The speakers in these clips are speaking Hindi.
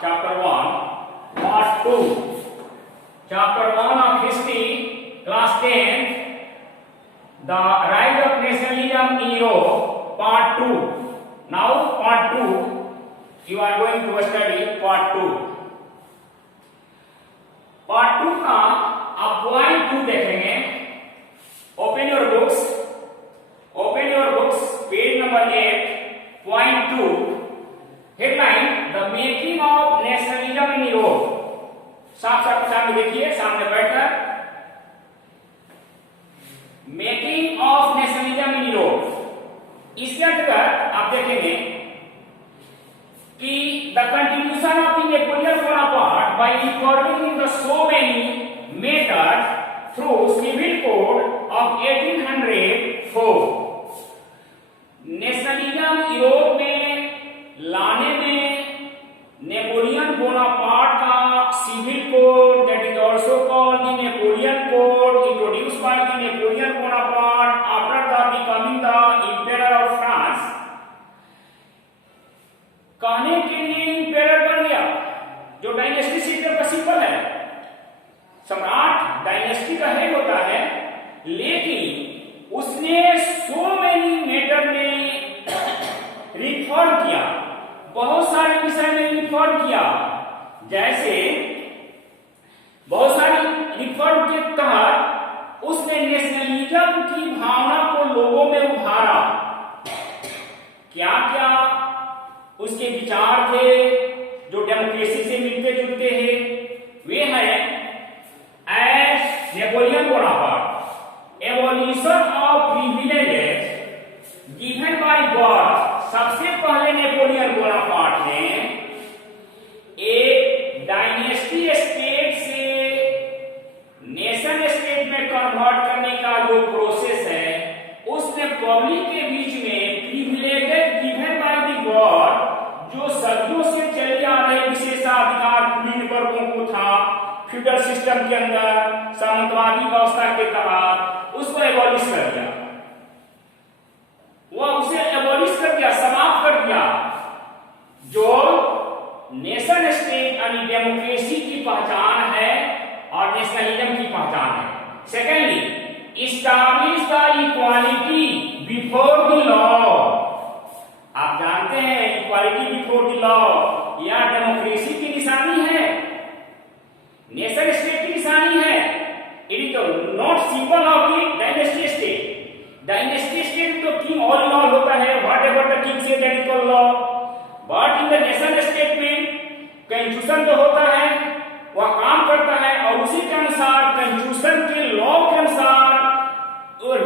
chapter 1, part 2. Chapter 1 of history, class 10, the rise of nationalism in Europe, part 2. Now, part 2, you are going to study part 2. Part 2 का आप पॉइंट 2 देखेंगे. Open your books. Open your books. Page number 8. Point 2. Headline: The making of nationalism in Europe. साफ सामने देखिए, सामने बैठकर. Making of nationalism in Europe. इसके अंतर्गत आप देखेंगे कि the contribution of the Napoleon Bonaparte by reforming the so many methods through civil code of 1804. Nationalism Europe में लाने में नेपोलियन बोनापार्ट का civil code, that is also called the Napoleon code, introduced by the Napoleon Bonaparte after the becoming the emperor of France. कहने के लिए एम्परर बन गया, जो डायनेस्टी सिस्टम का सिंबल है. सम्राट डायनेस्टी का हेड होता है, लेकिन उसने सो मेनी मैटर में रिफॉर्म किया, बहुत सारे विषय में रिफॉर्म किया. जैसे बहुत सारी रिफॉर्म के तहत उसने नेशनलिज्म की भावना को लोगों में उभारा. क्या क्या उसके विचार थे जो डेमोक्रेसी से मिलते जुलते हैं, वे हैं as Napoleon Bonaparte, abolition of privileges given by God. सबसे पहले नेपोलियन बोनापार्ट ने एक डायनेस्टी स्टेट से नेशन स्टेट में कन्वर्ट करने का जो प्रोसेस है, उसने पब्लिक के बीच में privileges given by the God, जो सदियों से चले आ रहे विशेषाधिकार कुलीन वर्गों को था फ्यूडल सिस्टम के अंदर, सामंतवादी व्यवस्था के तहत, उसको एबॉलिश कर दिया. वह उसे एबॉलिश कर दिया, समाप्त कर दिया. जो नेशन स्टेट यानी डेमोक्रेसी की पहचान है और नेशनलिज्म की पहचान है. Secondly, establish the equality before the law. आप जानते हैं इक्वालिटी बिफोर द लॉ यह डेमोक्रेसी की निशानी है, नेशन स्टेट की निशानी है. It is not symbol of the dynasty state. Dynasty state तो किंग ऑल इन ऑल होता है, what ever the king say that is law. But in the nation state में कंस्टिट्यूशन जो होता है वह काम करता है, और उसी के अनुसार कंस्टिट्यूशन के लॉ के अनुसार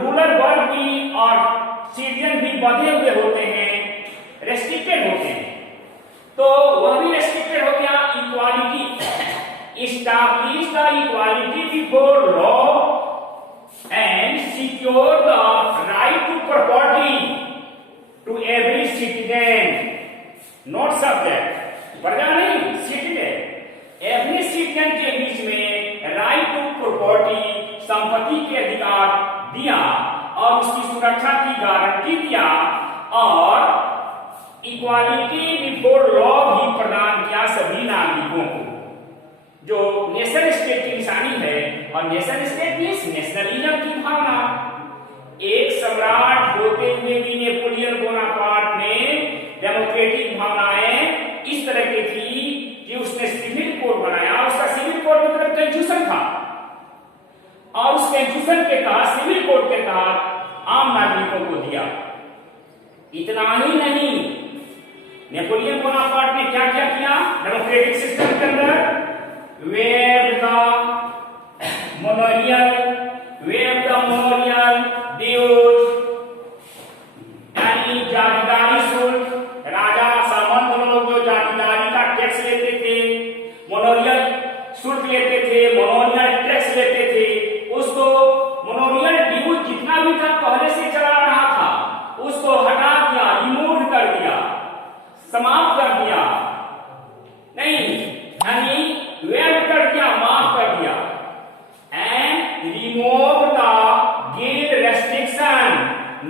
रूलर वर्ग भी और सिटीजन भी बंधे हुए होते हैं, रेस्ट्रिक्टेड होते हैं. तो वह भी रेस्ट्रिक्टेड हो गया. Equality, establish the equality before law and secure the right to property to every citizen, not subject. प्रजा नहीं, citizen. every citizen के बीच में right to property, संपत्ति के अधिकार दिया और उसकी सुरक्षा की गारंटी दिया, और इक्वालिटी बिफोर लॉ भी प्रदान किया सभी नागरिकों को, जो नेशन स्टेट की निशानी है. और नेशन स्टेट मीन्स नेशनलिज्म की भावना. एक सम्राट होते हुए भी नेपोलियन बोनापार्ट ने डेमोक्रेटिक भावनाएं इस तरह की थी कि उसने सिविल कोड बनाया. उसका सिविल कोड मतलब कंस्टिट्यूशन था, और उस कंस्टिट्यूशन के तहत, सिविल कोड के तहत आम नागरिकों को दिया. इतना ही नहीं, नेपोलियन बोनापार्ट ने क्या क्या किया डेमोक्रेटिक सिस्टम के अंदर. Wave the memorial dues, यानी जागीरदारी शुल्क. राजा सामंत लोग जो जागीरदारी का टैक्स लेते थे, मोनोरियल शुल्क लेते थे, मोनोरियल टैक्स लेते थे, उसको मोनोरियल ड्यूज जितना भी था पहले से चला रहा था, उसको हटा दिया, रिमूव कर दिया, समाप्त कर दिया. नहीं, यानी वेव कर दिया, माफ कर दिया. And remove the guild restriction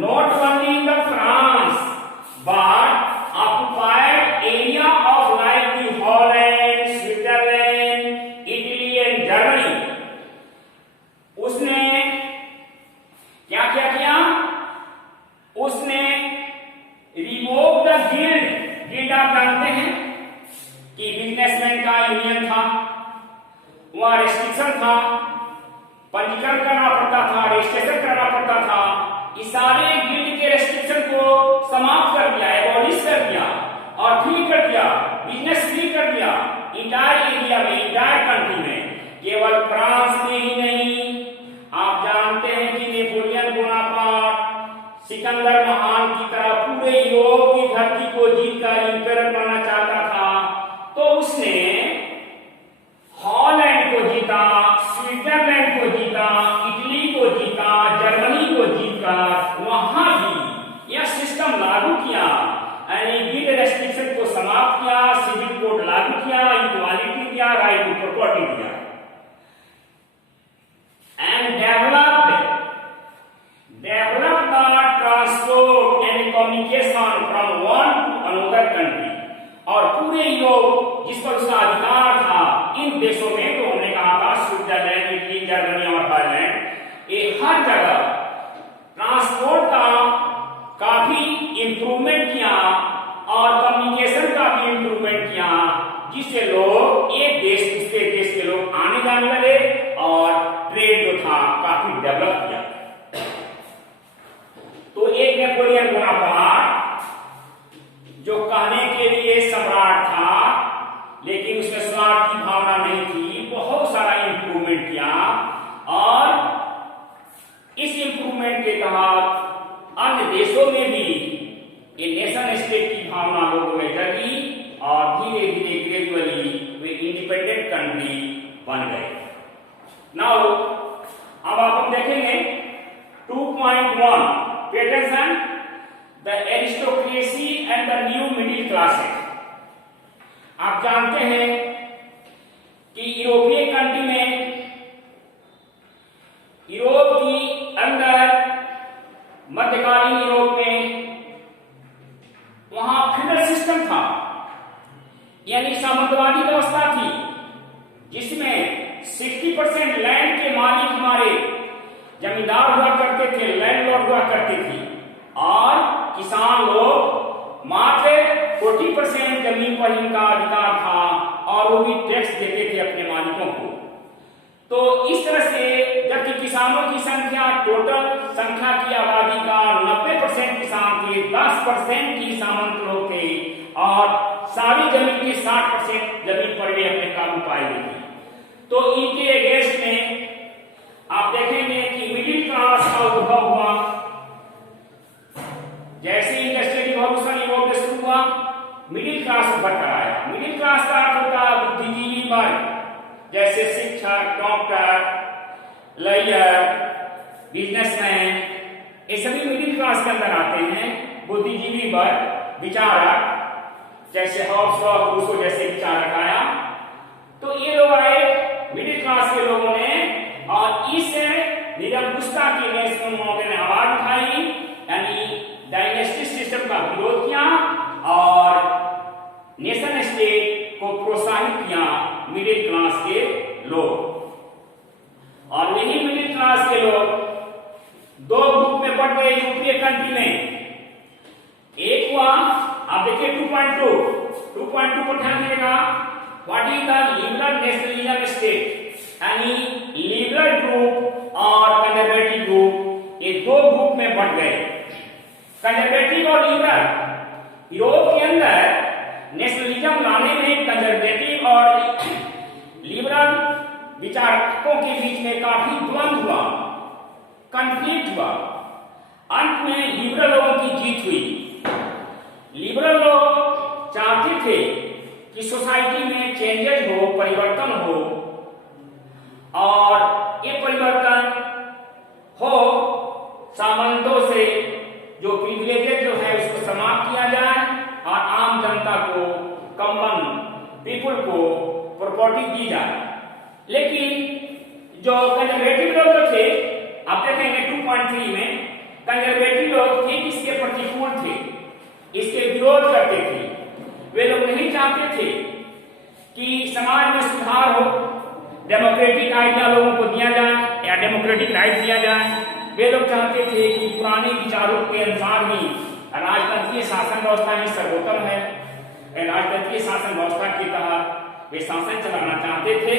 not only in the France but occupied area of like the Holland करना पड़ता था, रजिस्ट्रेशन करना पड़ता था। इस सारे गिल्ड के रेस्ट्रिक्शन को समाप्त कर दिया, एबॉलिश कर दिया और फ्री कर दिया, बिजनेस फ्री कर दिया इंटायर एरिया में, इंटायर कंट्री में। केवल फ्रांस में ही नहीं, आप जानते हैं कि नेपोलियन बोनापार्ट सिकंदर महान की तरह पूरे यूरोप की धरती को जीतकर इंपेरर बनना चाहता था, तो उसने हॉलैंड को जीता, स्विट्जरलैंड को जीता, इटली को जीता, जर्मनी को जीतकर वहां भी यह सिस्टम लागू किया, यानी गिल्ड रेस्ट्रिक्शन को समाप्त किया, सिविल कोड लागू किया, इक्वालिटी दिया, राइट टू प्रॉपर्टी दिया, and developed the transport and communication from one to another country। और पूरे यूरोप जिस पर उसका अधिकार था, इन देशों में तो हमने कहा था स्विट्जरलैंड, इटली, जर्मनी और हॉलैंड, ये हर जगह ट्रांसपोर्ट का काफी इंप्रूवमेंट किया और कम्युनिकेशन का भी इंप्रूवमेंट किया, जिससे लोग एक देश दूसरे देश के लोग आने जाने लगे और ट्रेड जो था काफी डेवलप किया। तो एक नेपोलियन बोनापार्ट जो कहने के लिए सम्राट था, लेकिन उसमें स्वार्थ की भावना नहीं थी, बहुत सारा इंप्रूवमेंट किया और इस इंप्रूवमेंट के तहत अन्य देशों में भी ये नेशन स्टेट की भावना लोगों में जगी और धीरे धीरे ग्रेजुअली वे इंडिपेंडेंट कंट्री बन गए। नाउ अब आप देखेंगे 2.1 Attention, the aristocracy and the new middle classes। आप जानते हैं कि यूरोपीय कंट्री में, यूरोप की अंदर, मध्यकालीन यूरोप में वहां फ्यूडल सिस्टम था, यानी सामंतवादी व्यवस्था थी, जिसमें 60% लैंड के मालिक हमारे जमींदार हुआ करते थे, लैंडलॉर्ड हुआ करते थे, और किसान लोग मात्र 40% जमीन पर इनका अधिकार था और वो भी टैक्स देते थे अपने मालिकों को। तो इस तरह से जबकि किसानों की संख्या, टोटल संख्या की आबादी का 90% किसान थे, 10% की सामंत लोग थे और सारी जमीन की 60% जमीन पर वे अपने काबू पाए थे। तो इनके अगेंस्ट में आप देखेंगे कि मिडिल क्लास का उद्भव हुआ। जैसे इंडस्ट्रियल रिवॉल्यूशन यूरोप में शुरू हुआ, मिडिल क्लास उभर कर आया। मिडिल क्लास का अर्थ होता है बुद्धिजीवी वर्ग, जैसे शिक्षक, डॉक्टर, लॉयर, बिजनेसमैन, ये सभी मिडिल क्लास के अंदर आते हैं। बुद्धिजीवी वर्ग, विचारक, जैसे हॉब्स और रूसो जैसे विचारक आया, तो ये लोग आए मिडिल क्लास के लोगों ने, और इस निरंकुशता की ने आवाज उठाई, यानी डायनेस्टी सिस्टम का विरोध किया और नेशन स्टेट को प्रोत्साहित किया मिडिल क्लास के लोग। और यही मिडिल क्लास के लोग दो ग्रुप में बढ़ गए यूरोपीय कंट्री में। एक हुआ, आप देखिए 2.2 पर ध्यान दीजिएगा, what is the liberal nationalism state, यानी लिबरल ग्रुप और कंजर्वेटिव ग्रुप, ये दो ग्रुप में बढ़ गए। कंजर्वेटिव और लिबरल, यूरोप के अंदर नेशनलिज्म लाने में कंजर्वेटिव और लिबरल विचारकों के बीच में काफी द्वंद्व हुआ, कॉन्फ्लिक्ट हुआ। अंत में लिबरल लोगों की जीत हुई। लिबरल लोग चाहते थे कि सोसाइटी में चेंजेस हो, परिवर्तन हो, और ये परिवर्तन हो सामंतों से जो प्रिविलेजेस जो है उसको समाप्त किया जाए और आम जनता को, कॉमन पीपुल को प्रॉपर्टी दी जाए। लेकिन जो कंजर्वेटिव लोग जो थे, आप देखेंगे 2.3 में कंजर्वेटिव लोग थे इसके प्रतिकूल थे, इसके विरोध करते थे। वे लोग नहीं चाहते थे कि समाज में सुधार हो, डेमोक्रेटिक आइडिया लोगों को दिया जाए या डेमोक्रेटिक राइट दिया जाए। वे लोग चाहते थे कि पुराने विचारों के अनुसार ही राजतंत्रीय शासन व्यवस्था ही सर्वोत्तम है, राजतंत्रीय शासन व्यवस्था के तहत वे शासन चलाना चाहते थे।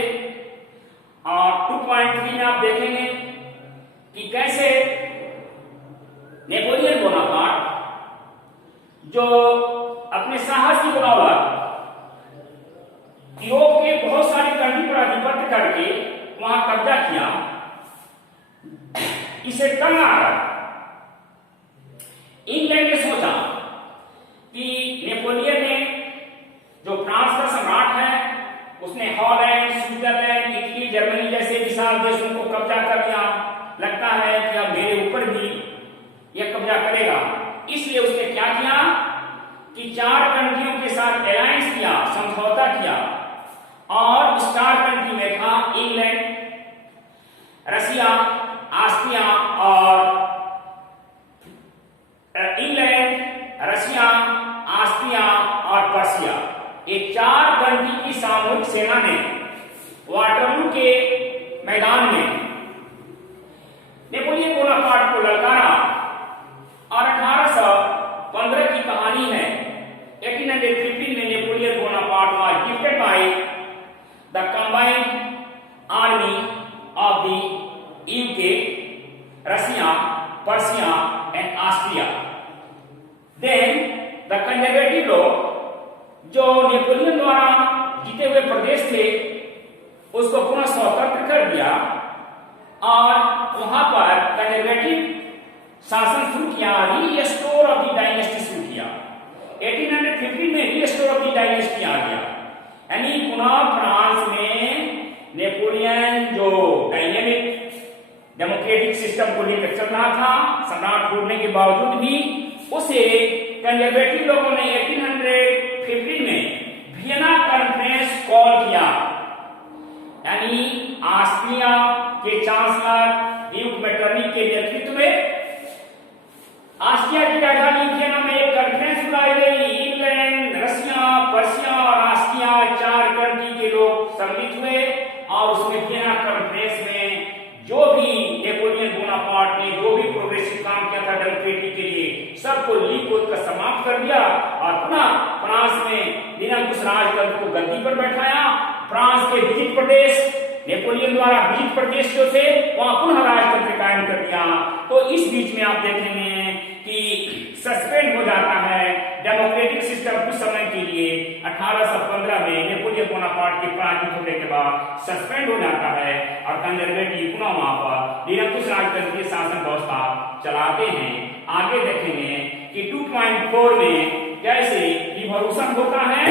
और 2.3 में आप देखेंगे जो अपने साहस की बदौलत यूरोप के बहुत सारी कंट्री पर आधिपत्य करके वहां कब्जा किया, इसे तंग आकर इंग्लैंड ने सोचा कि नेपोलियन ने, जो फ्रांस का सम्राट है, उसने हॉलैंड, स्विट्जरलैंड, इटली, जर्मनी जैसे विशाल देशों को कब्जा कर लिया, लगता है कि अब मेरे ऊपर भी यह कब्जा करेगा। इसलिए उसने क्या किया कि 4 कंट्रियों के साथ अलायंस किया, समझौता किया, और उस 4 कंट्री में था इंग्लैंड, रसिया, ऑस्ट्रिया और पर्सिया। ये 4 कंट्री की सामूहिक सेना ने वाटरलू के मैदान में नेपोलियन बोनापार्ट को ललकारा और 1815 की कहानी है। 1815 में Napoleon Bonaparte was gifted by the combined army of the UK, Russia, Persia and Austria. Then the conservative लोग, जो नेपोलियन द्वारा जीते हुए प्रदेश थे, उसको पुनः स्वतंत्र कर दिया और वहां पर कंजर्वेटिव शासन शुरू किया, रीस्टोर ऑफ द डायनेस्टी शुरू किया। 1815 में रीस्टोर ऑफ द डायनेस्टी आ गया, यानी पुनः फ्रांस में नेपोलियन जो डायनेमिक डेमोक्रेटिक सिस्टम को लेकर चल रहा था, सम्राट छोड़ने के बावजूद भी, उसे कंजर्वेटिव लोगों ने 1815 में वियना कॉन्फ्रेंस कॉल किया, यानी ऑस्ट्रिया के चांसलर ड्यूक मेटरनिक के नेतृत्व में ऑस्ट्रिया की राजधानी वियना में एक कॉन्फ्रेंस बुलाई गई। इंग्लैंड, रसिया, पर्सिया और ऑस्ट्रिया 4 कंट्री के लोग सम्मिलित हुए और उसमें वियना कॉन्फ्रेंस में जो भी नेपोलियन बोनापार्ट ने जो भी प्रोग्रेसिव काम किया था डेमोक्रेसी के लिए, सबको लीक कर समाप्त कर दिया और पुनः फ्रांस में निरंकुश राजतंत्र को गद्दी पर बैठाया। फ्रांस के विजित प्रदेश, नेपोलियन द्वारा विजित प्रदेश जो थे, वहां पुनः राजतंत्र कायम कर दिया। तो इस बीच में आप देखेंगे कि सस्पेंड हो जाता है डेमोक्रेटिक सिस्टम कुछ समय के लिए। 1815 में नेपोलियन बोनापार्ट के पराजित होने के बाद सस्पेंड हो जाता है और कंजर्वेटिव पुनः वहां पर निरंकुश राजतंत्र की शासन व्यवस्था चलाते हैं। आगे देखेंगे कि 2.4 में कैसे रिवॉल्यूशन होता है